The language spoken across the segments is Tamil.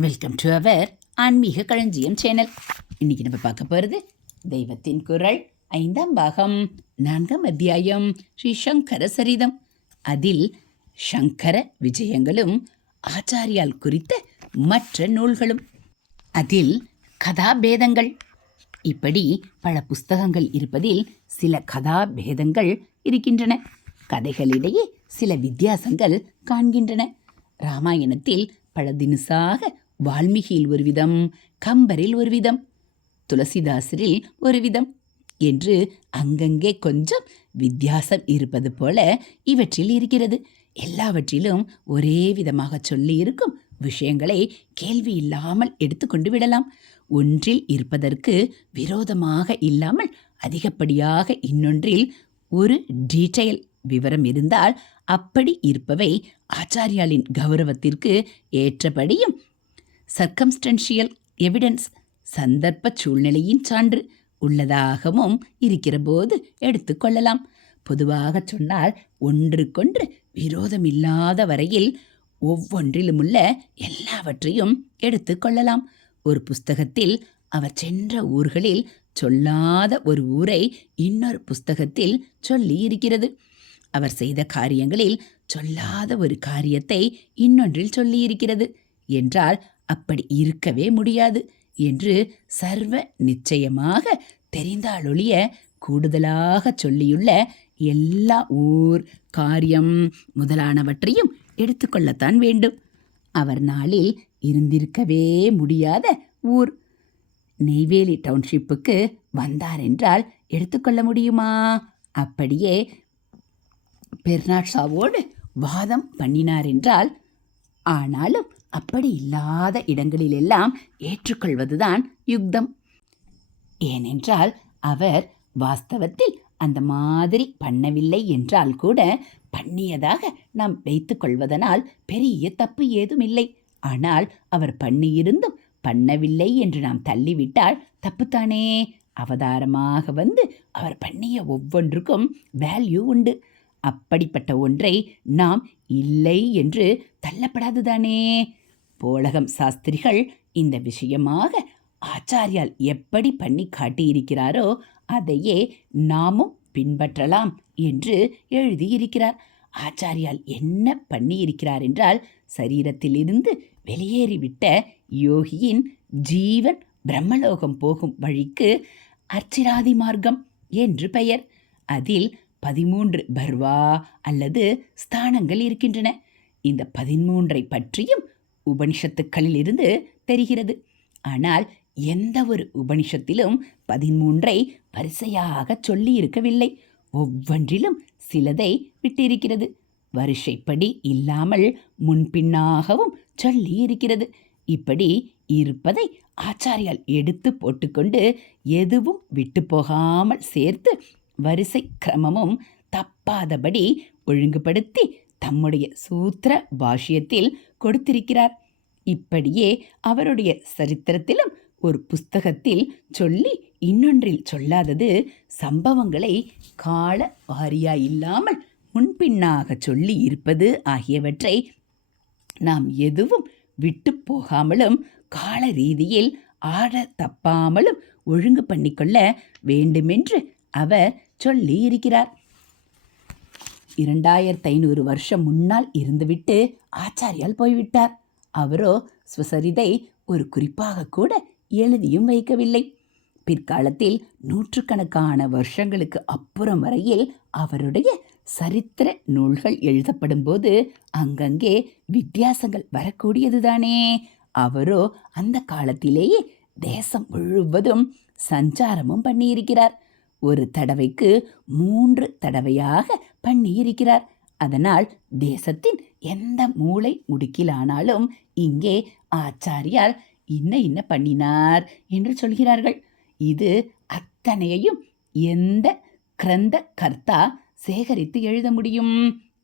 வெல்கம் டு அவர் ஆன்மீக களஞ்சியம் சேனல் இன்னைக்கு நம்ம பார்க்க போகிறது தெய்வத்தின் குரல். ஐந்தாம் பாகம் நான்காம் அத்தியாயம் ஸ்ரீ சங்கர சரிதம். அதில் சங்கர விஜயங்களும் ஆச்சாரியால் குறித்த மற்ற நூல்களும். அதில் கதாபேதங்கள். இப்படி பல புஸ்தகங்கள் இருப்பதில் சில கதாபேதங்கள் இருக்கின்றன. கதைகளிடையே சில வித்தியாசங்கள் காண்கின்றன. ராமாயணத்தில் பல தினுசாக வால்மீகியில் ஒரு விதம் கம்பரில் ஒரு விதம் துளசிதாசரில் ஒரு விதம் என்று அங்கங்கே கொஞ்சம் வித்தியாசம் இருப்பது போல இவற்றில் இருக்கிறது. எல்லாவற்றிலும் ஒரே விதமாக சொல்லி இருக்கும் விஷயங்களை கேள்வி இல்லாமல் எடுத்துக்கொண்டு விடலாம். ஒன்றில் இருப்பதற்கு விரோதமாக இல்லாமல் அதிகப்படியாக இன்னொன்றில் ஒரு டீட்டெயில் விவரம் இருந்தால் அப்படி இருப்பவை ஆச்சாரியாலின் கௌரவத்திற்கு ஏற்றபடியும் சர்க்கம்ஸ்டன்ஷியல் எவிடன்ஸ் சந்தர்ப்ப சூழ்நிலையின் சான்று உள்ளதாகவும் இருக்கிறபோது எடுத்துக்கொள்ளலாம் பொதுவாக சொன்னால் ஒன்றுக்கொன்று விரோதமில்லாத வரையில் ஒவ்வொன்றிலுமுள்ள எல்லாவற்றையும் எடுத்துக்கொள்ளலாம் ஒரு புஸ்தகத்தில் அவர் சென்ற ஊர்களில் சொல்லாத ஒரு ஊரை இன்னொரு புஸ்தகத்தில் சொல்லி இருக்கிறது அவர் செய்த காரியங்களில் சொல்லாத ஒரு காரியத்தை இன்னொன்றில் சொல்லியிருக்கிறது. என்றால் அப்படி இருக்கவே முடியாது என்று சர்வ நிச்சயமாக தெரிந்தாலொழிய கூடுதலாக சொல்லியுள்ள எல்லா ஊர் காரியம் முதலானவற்றையும் எடுத்துக்கொள்ளத்தான் வேண்டும். அவர் நாளில் இருந்திருக்கவே முடியாத ஊர். நெய்வேலி டவுன்ஷிப்புக்கு வந்தார் என்றால் எடுத்துக்கொள்ள முடியுமா? அப்படியே பெர்னாட்ஷாவோடு வாதம் பண்ணினார் என்றால் ஆனாலும் அப்படி இல்லாத இடங்களிலெல்லாம் ஏற்றுக்கொள்வதுதான் யுக்தம். ஏனென்றால் அவர் வாஸ்தவத்தில் அந்த மாதிரி பண்ணவில்லை என்றால் கூட பண்ணியதாக நாம் வைத்துக்கொள்வதனால் பெரிய தப்பு ஏதுமில்லை. ஆனால் அவர் பண்ணியிருந்தும் பண்ணவில்லை என்று நாம் தள்ளிவிட்டால் தப்புத்தானே. அவதாரமாக வந்து அவர் பண்ணிய ஒவ்வொன்றுக்கும் வேல்யூ உண்டு. அப்படிப்பட்ட ஒன்றை நாம் இல்லை என்று தள்ளப்படாதுதானே. போலகம் சாஸ்திரிகள் இந்த விஷயமாக ஆச்சாரியால் எப்படி பண்ணி காட்டியிருக்கிறாரோ அதையே நாமும் பின்பற்றலாம் என்று எழுதியிருக்கிறார். ஆச்சாரியால் என்ன பண்ணியிருக்கிறார் என்றால் சரீரத்திலிருந்து வெளியேறிவிட்ட யோகியின் ஜீவன் பிரம்மலோகம் போகும் வழிக்கு அர்ச்சிராதி மார்க்கம் என்று பெயர். அதில் பதிமூன்று பர்வா அல்லது ஸ்தானங்கள் இருக்கின்றன. இந்த பதிமூன்றை பற்றியும் உபனிஷத்துக்களில் இருந்து தெரிகிறது. ஆனால் எந்த ஒரு உபனிஷத்திலும் பதிமூன்றை வரிசையாக சொல்லி இருக்கவில்லை ஒவ்வொன்றிலும் சிலதை விட்டிருக்கிறது. வரிசைப்படி இல்லாமல் முன்பின்னாகவும் சொல்லி இருக்கிறது இப்படி இருப்பதை ஆச்சாரியால் எடுத்து போட்டுக்கொண்டு எதுவும் விட்டு போகாமல் சேர்த்து வரிசை கிரமமும் தப்பாதபடி ஒழுங்குபடுத்தி தம்முடைய சூத்திர பாஷ்யத்தில் கொடுத்திருக்கிறார். இப்படியே அவருடைய சரித்திரத்திலும் ஒரு புஸ்தகத்தில் சொல்லி இன்னொன்றில் சொல்லாதது சம்பவங்களை கால வாரியா இல்லாமல் முன்பின்னாக சொல்லி இருப்பது ஆகியவற்றை நாம் எதுவும் விட்டு போகாமலும் கால ரீதியில் ஆட தப்பாமலும் ஒழுங்கு பண்ணிக்கொள்ள வேண்டுமென்று அவர் சொல்லி இருக்கிறார் இரண்டாயிரத்து ஐநூறு வருஷம் முன்னால் இருந்துவிட்டு ஆச்சாரியால் போய்விட்டார். அவரோ சுவசரிதை ஒரு குறிப்பாக கூட எழுதியும் வைக்கவில்லை. பிற்காலத்தில் நூற்றுக்கணக்கான வருஷங்களுக்கு அப்புறம் வரையில் அவருடைய சரித்திர நூல்கள் எழுதப்படும் போது அங்கங்கே வித்தியாசங்கள் வரக்கூடியதுதானே. அவரோ அந்த காலத்திலேயே தேசம் முழுவதும் சஞ்சாரமும் பண்ணியிருக்கிறார். ஒரு தடவைக்கு மூன்று தடவையாக பண்ணியிருக்கிறார். அதனால் தேசத்தின் எந்த மூளை முடுக்கிலானாலும் இங்கே ஆச்சாரியார் இன்ன இன்ன பண்ணினார் என்று சொல்கிறார்கள். இது அத்தனையையும் எந்த கிரந்த கர்த்தா சேகரித்து எழுத முடியும்?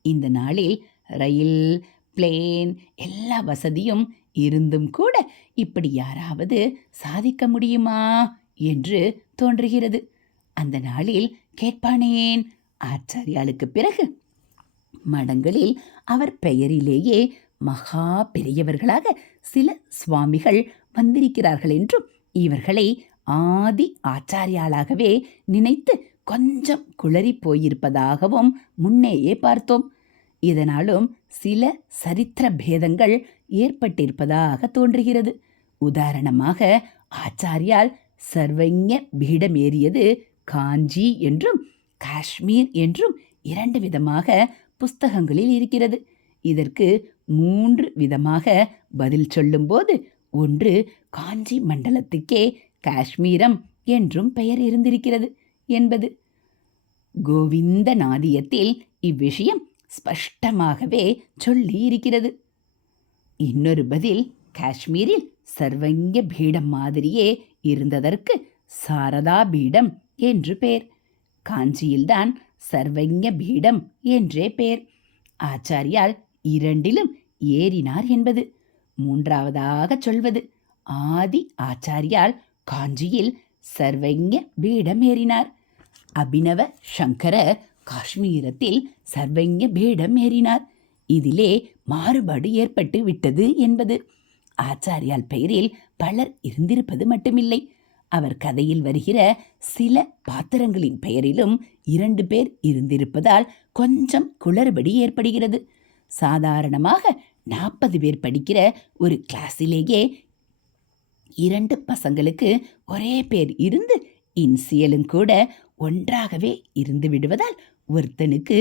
இந்த நாளில் ரயில் பிளேன் எல்லா வசதியும் இருந்தும் கூட இப்படி யாராவது சாதிக்க முடியுமா? என்று தோன்றுகிறது. அந்த நாளில் கேட்பானேன்? ஆச்சாரியாளுக்கு பிறகு மடங்களில் அவர் பெயரிலேயே மகா பெரியவர்களாக சில சுவாமிகள் வந்திருக்கிறார்கள் என்றும் இவர்களை ஆதி ஆச்சாரியாளாகவே நினைத்து கொஞ்சம் குளறி போயிருப்பதாகவும் முன்னேயே பார்த்தோம். இதனாலும் சில சரித்திர பேதங்கள் ஏற்பட்டிருப்பதாக தோன்றுகிறது. உதாரணமாக ஆச்சாரியால் சர்வஞ பீடமேறியது காஞ்சி என்றும் காஷ்மீர் என்றும் இரண்டு விதமாக புஸ்தகங்களில் இருக்கிறது. இதற்கு மூன்று விதமாக பதில் சொல்லும்போது ஒன்று காஞ்சி மண்டலத்துக்கே காஷ்மீரம் என்றும் பெயர் இருந்திருக்கிறது என்பது. கோவிந்த நாதியத்தில் இவ்விஷயம் ஸ்பஷ்டமாகவே சொல்லி இருக்கிறது இன்னொரு பதில் காஷ்மீரில் சர்வங்க பீடம் மாதிரியே இருந்ததற்கு சாரதா பீடம் என்று பெயர். காஞ்சியில்தான் சர்வஜ பீடம் என்றே பெயர் ஆச்சாரியால் இரண்டிலும் ஏறினார் என்பது மூன்றாவதாக சொல்வது. ஆதி ஆச்சாரியால் காஞ்சியில் சர்வஜ பீடம் ஏறினார். அபினவ சங்கர காஷ்மீரத்தில் சர்வஜ பீடம் ஏறினார். இதிலே மாறுபாடு ஏற்பட்டு விட்டது என்பது. ஆச்சாரியால் பெயரில் பலர் இருந்திருப்பது மட்டுமில்லை. அவர் கதையில் வருகிற சில பாத்திரங்களின் பெயரிலும் இரண்டு பேர் இருந்திருப்பதால் கொஞ்சம் குளறுபடி ஏற்படுகிறது. சாதாரணமாக நாற்பது பேர் படிக்கிற ஒரு கிளாஸிலேயே இரண்டு பசங்களுக்கு ஒரே பேர் இருந்து இன்சியலும் கூட ஒன்றாகவே இருந்து விடுவதால் ஒருத்தனுக்கு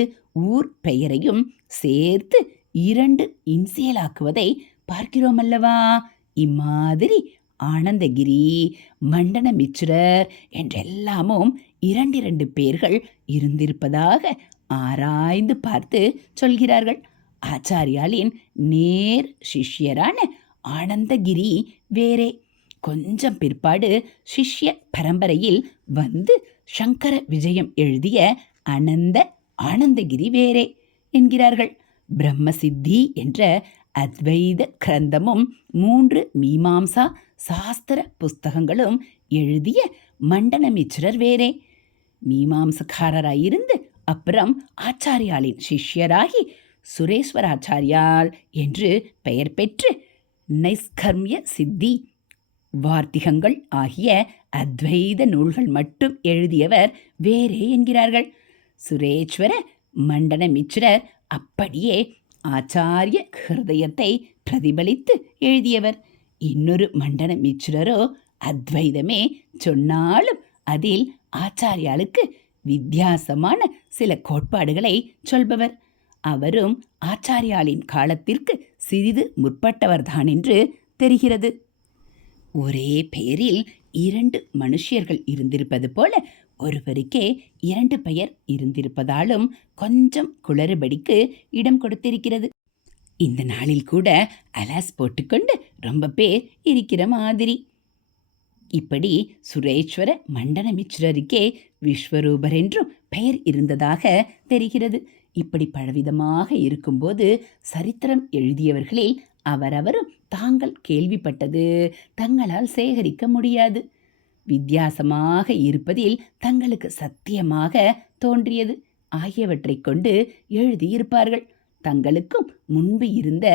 ஊர் பெயரையும் சேர்த்து இரண்டு இன்சியலாக்குவதை பார்க்கிறோம் அல்லவா இம்மாதிரி ஆனந்தகிரி மண்டன மிச்சுரர் என்றெல்லாமும் இரண்டிரண்டு பேர்கள் இருந்திருப்பதாக ஆராய்ந்து பார்த்து சொல்கிறார்கள். ஆச்சாரியாலின் நேர் சிஷ்யரான ஆனந்தகிரி வேறே. கொஞ்சம் பிற்பாடு சிஷ்ய பரம்பரையில் வந்து சங்கர விஜயம் எழுதிய அனந்த ஆனந்தகிரி வேறே என்கிறார்கள். பிரம்மசித்தி என்ற அத்வைத கிரந்தமும் மூன்று மீமாம்சா சாஸ்திர புஸ்தகங்களும் எழுதிய மண்டனமிச்சிரர் வேறே. மீமாம்சக்காரராயிருந்து அப்புறம் ஆச்சாரியாலின் சிஷ்யராகி சுரேஸ்வராச்சாரியால் என்று பெயர் பெற்று நைஸ்கர்மிய சித்தி வார்த்திகங்கள் ஆகிய அத்வைத நூல்கள் மட்டும் எழுதியவர் வேறே என்கிறார்கள். சுரேஸ்வர மண்டனமிச்சிரர் அப்படியே ஆச்சாரிய ஹிருதயத்தை பிரதிபலித்து எழுதியவர். இன்னொரு மண்டன மிச்சிரரோ அத்வைதமே சொன்னாலும் அதில் ஆச்சாரியாளுக்கு வித்தியாசமான சில கோட்பாடுகளை சொல்பவர். அவரும் ஆச்சாரியாளின் காலத்திற்கு சிறிது முற்பட்டவர்தான் என்று தெரிகிறது. ஒரே பெயரில் இரண்டு மனுஷியர்கள் இருந்திருப்பது போல ஒருவருக்கே இரண்டு பெயர் இருந்திருப்பதாலும் கொஞ்சம் குளறுபடிக்கு இடம் கொடுத்திருக்கிறது. இந்த நாளில் கூட அலாஸ் போட்டுக்கொண்டு ரொம்ப பேர் இருக்கிற மாதிரி. இப்படி சுரேஸ்வர மண்டனமிச்சிரருக்கே விஸ்வரூபர் என்றும் பெயர் இருந்ததாக தெரிகிறது. இப்படி பலவிதமாக இருக்கும்போது சரித்திரம் எழுதியவர்களில் அவரவரும் தாங்கள் கேள்விப்பட்டது. தங்களால் சேகரிக்க முடியாது. வித்தியாசமாக இருப்பதில் தங்களுக்கு சத்தியமாக தோன்றியது. ஆகியவற்றைக் கொண்டு எழுதியிருப்பார்கள். தங்களுக்கும் முன்பு இருந்த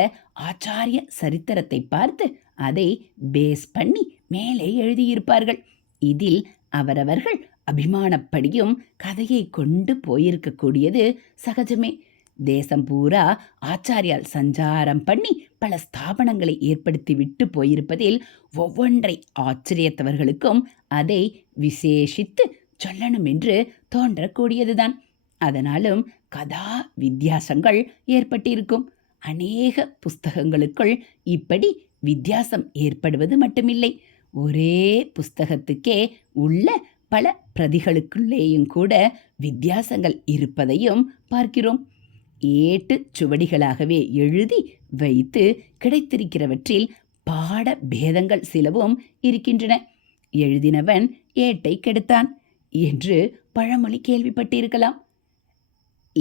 ஆச்சாரிய சரித்திரத்தை பார்த்து அதை பேஸ் பண்ணி மேலே எழுதியிருப்பார்கள். இதில் அவரவர்கள் அபிமானப்படியும் கதையை கொண்டு போயிருக்கக்கூடியது சகஜமே. தேசம் பூரா ஆச்சாரியால் சஞ்சாரம் பண்ணி பல ஸ்தாபனங்களை ஏற்படுத்தி விட்டு போயிருப்பதில் ஒவ்வொன்றை ஆச்சரியத்தவர்களுக்கும் அதை விசேஷித்து சொல்லணும் என்று தோன்றக்கூடியதுதான். அதனாலும் கதா வித்தியாசங்கள் ஏற்பட்டிருக்கும். அநேக புஸ்தகங்களுக்குள் இப்படி வித்தியாசம் ஏற்படுவது மட்டுமில்லை. ஒரே புஸ்தகத்துக்கே உள்ள பல பிரதிகளுக்குள்ளேயும் கூட வித்தியாசங்கள் இருப்பதையும் பார்க்கிறோம். ஏட்டு சுவடிகளாகவே எழுதி வைத்து கிடைத்திருக்கிறவற்றில் பாட பேதங்கள் சிலவும் இருக்கின்றன. எழுதினவன் ஏட்டை கெடுத்தான் என்று பழமொழி கேள்விப்பட்டிருக்கலாம்.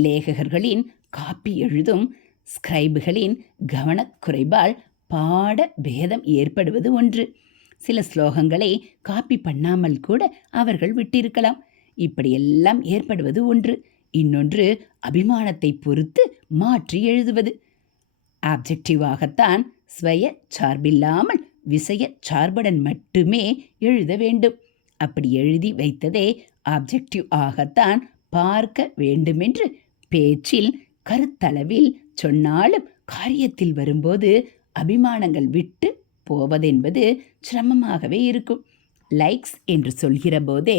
லேககர்களின் காப்பி எழுதும் ஸ்கிரைபுகளின் கவனக்குறைபால் பாட பேதம் ஏற்படுவது ஒன்று. சில ஸ்லோகங்களை காப்பி பண்ணாமல் கூட அவர்கள் விட்டிருக்கலாம். இப்படியெல்லாம் ஏற்படுவது ஒன்று. இன்னொன்று அபிமானத்தை பொறுத்து மாற்றி எழுதுவது. ஆப்ஜெக்டிவாகத்தான் ஸ்வய சார்பில்லாமல் விசய சார்புடன் மட்டுமே எழுத வேண்டும். அப்படி எழுதி வைத்ததே ஆப்ஜெக்டிவ் ஆகத்தான் பார்க்க வேண்டுமென்று பேச்சில் கருத்தளவில் சொன்னாலும் காரியத்தில் வரும்போது அபிமானங்கள் விட்டு போவதென்பது சிரமமாகவே இருக்கும். லைக்ஸ் என்று சொல்கிற போதே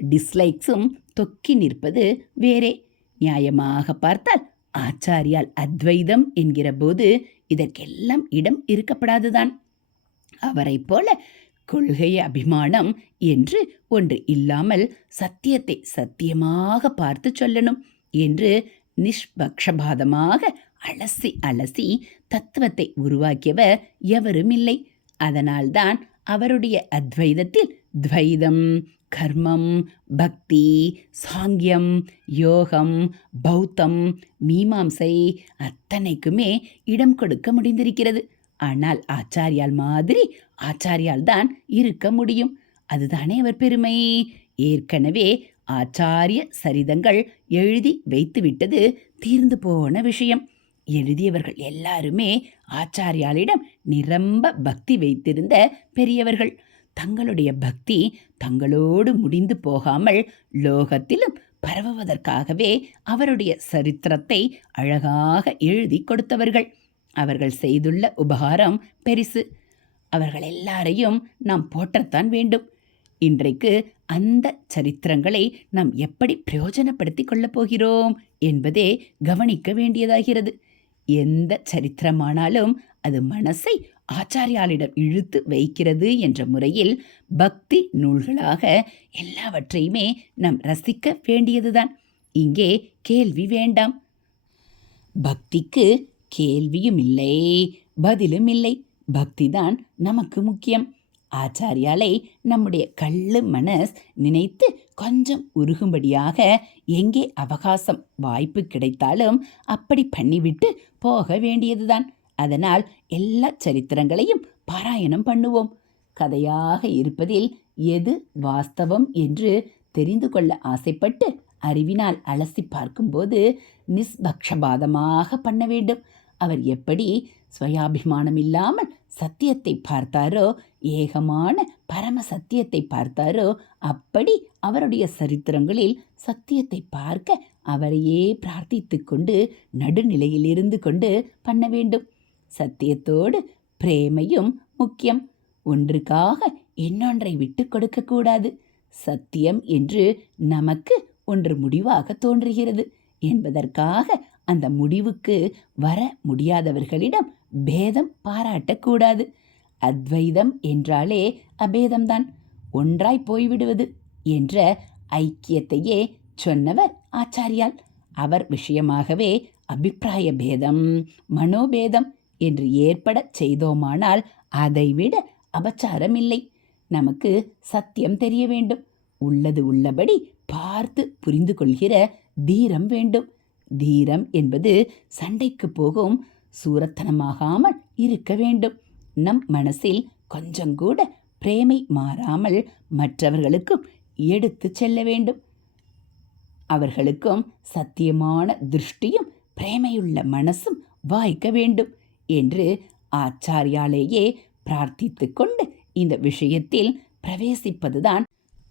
டிஸ்லைக்ஸும் தொக்கி நிற்பது வேறே. நியாயமாக பார்த்தால் ஆச்சாரியால் அத்வைதம் என்கிற போது இதற்கெல்லாம் இடம் இருக்கப்படாதுதான். அவரைப் போல கொள்கை அபிமானம் என்று ஒன்று இல்லாமல் சத்தியத்தை சத்தியமாக பார்த்து சொல்லணும். என்று நிஷ்பக்ஷபாதமாக அலசி அலசி தத்துவத்தை உருவாக்கியவர் எவரும் இல்லை அதனால்தான் அவருடைய அத்வைதத்தில் துவைதம் கர்மம் பக்தி சாங்கியம் யோகம் பௌத்தம் மீமாம்சை அத்தனைக்குமே இடம் கொடுக்க முடிந்திருக்கிறது. ஆனால் ஆச்சாரியால் மாதிரி ஆச்சாரியால் தான் இருக்க முடியும். அதுதானே அவர் பெருமை? ஏற்கனவே ஆச்சாரிய சரிதங்கள் எழுதி வைத்துவிட்டது தீர்ந்து போன விஷயம். எழுதியவர்கள் எல்லாருமே ஆச்சாரியாலிடம் நிரம்ப பக்தி வைத்திருந்த பெரியவர்கள். தங்களுடைய பக்தி தங்களோடு முடிந்து போகாமல் லோகத்திலும் பரவுவதற்காகவே அவருடைய சரித்திரத்தை அழகாக எழுதி கொடுத்தவர்கள். அவர்கள் செய்துள்ள உபகாரம் பெரிசு. அவர்கள் எல்லாரையும் நாம் போற்றத்தான் வேண்டும். இன்றைக்கு அந்த சரித்திரங்களை நாம் எப்படி பிரயோஜனப்படுத்தி கொள்ளப் போகிறோம் என்பதே கவனிக்க வேண்டியதாகிறது. எந்த சரித்திரமானாலும் அது மனசை ஆச்சாரியாளிடம் இழுத்து வைக்கிறது என்ற முறையில் பக்தி நூல்களாக எல்லாவற்றையுமே நாம் ரசிக்க வேண்டியதுதான். இங்கே கேள்வி வேண்டாம். பக்திக்கு கேள்வியும் இல்லை பதிலும் இல்லை. பக்திதான் நமக்கு முக்கியம். ஆச்சாரியாலை நம்முடைய கள்ளு மனஸ் நினைத்து கொஞ்சம் உருகும்படியாக எங்கே அவகாசம் வாய்ப்பு கிடைத்தாலும் அப்படி பண்ணிவிட்டு போக வேண்டியதுதான். அதனால் எல்லா சரித்திரங்களையும் பாராயணம் பண்ணுவோம். கதையாக இருப்பதில் எது வாஸ்தவம் என்று தெரிந்து கொள்ள ஆசைப்பட்டு அறிவினால் அலசி பார்க்கும்போது நிஸ்பக்ஷபாதமாக பண்ண வேண்டும். அவர் எப்படி சுயாபிமானம் இல்லாமல் சத்தியத்தை பார்த்தாரோ? ஏகமான பரம சத்தியத்தை பார்த்தாரோ? அப்படி அவருடைய சரித்திரங்களில் சத்தியத்தை பார்க்க அவரையே பிரார்த்தித்து கொண்டு நடுநிலையில் இருந்து கொண்டு பண்ண வேண்டும். சத்தியத்தோடு பிரேமையும் முக்கியம். ஒன்றுக்காக இன்னொன்றை விட்டு கொடுக்கக்கூடாது சத்தியம் என்று நமக்கு ஒன்று முடிவாக தோன்றுகிறது என்பதற்காக அந்த முடிவுக்கு வர முடியாதவர்களிடம் பேதம் பாராட்டக்கூடாது. அத்வைதம் என்றாலே அபேதம்தான். ஒன்றாய் போய்விடுவது என்ற ஐக்கியத்தையே சொன்னவர் ஆச்சாரியால். அவர் விஷயமாகவே அபிப்பிராய பேதம் மனோபேதம் என்று ஏற்படச் செய்தோமானால் அதைவிட அபச்சாரம் இல்லை நமக்கு சத்தியம் தெரிய வேண்டும். உள்ளது உள்ளபடி பார்த்து புரிந்து கொள்கிற தீரம் வேண்டும். தீரம் என்பது சண்டைக்கு போகும் சூரத்தனமாகாமல் இருக்க வேண்டும். நம் மனசில் கொஞ்சம் கூட பிரேமை மாறாமல் மற்றவர்களுக்கும் எடுத்து செல்ல வேண்டும். அவர்களுக்கும் சத்தியமான திருஷ்டியும் பிரேமையுள்ள மனசும் வாய்க்க வேண்டும் என்று ஆச்சாரியாலேயே பிரார்த்தித்து கொண்டு இந்த விஷயத்தில் பிரவேசிப்பதுதான்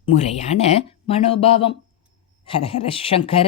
முறையான மனோபாவம். ஹரஹர சங்கர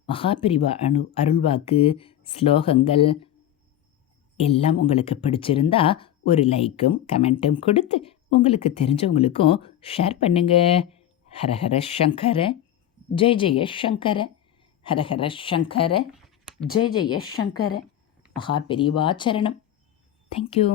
மகாபிரிவா அணு அருள்வாக்கு ஸ்லோகங்கள் எல்லாம் உங்களுக்கு பிடிச்சிருந்தா ஒரு லைக்கும் கமெண்ட்டும் கொடுத்து உங்களுக்கு தெரிஞ்சவங்களுக்கும் ஷேர் பண்ணுங்க. ஹரஹர சங்கர ஜெய ஜெய சங்கர ஹரஹர சங்கர ஜெய ஜெய சங்கர மகாபெரிவாச்சரணம் தேங்க்யூ